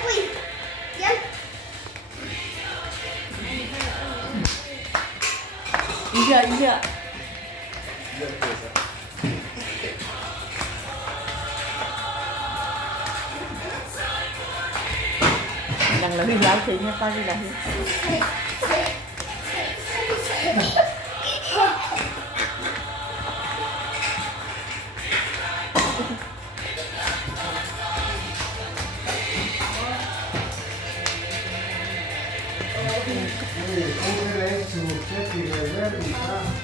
Uy! Yan! Iya, iya. Yang lebih langsingnya tadi lahir. Conferência, você que vai ver, tá?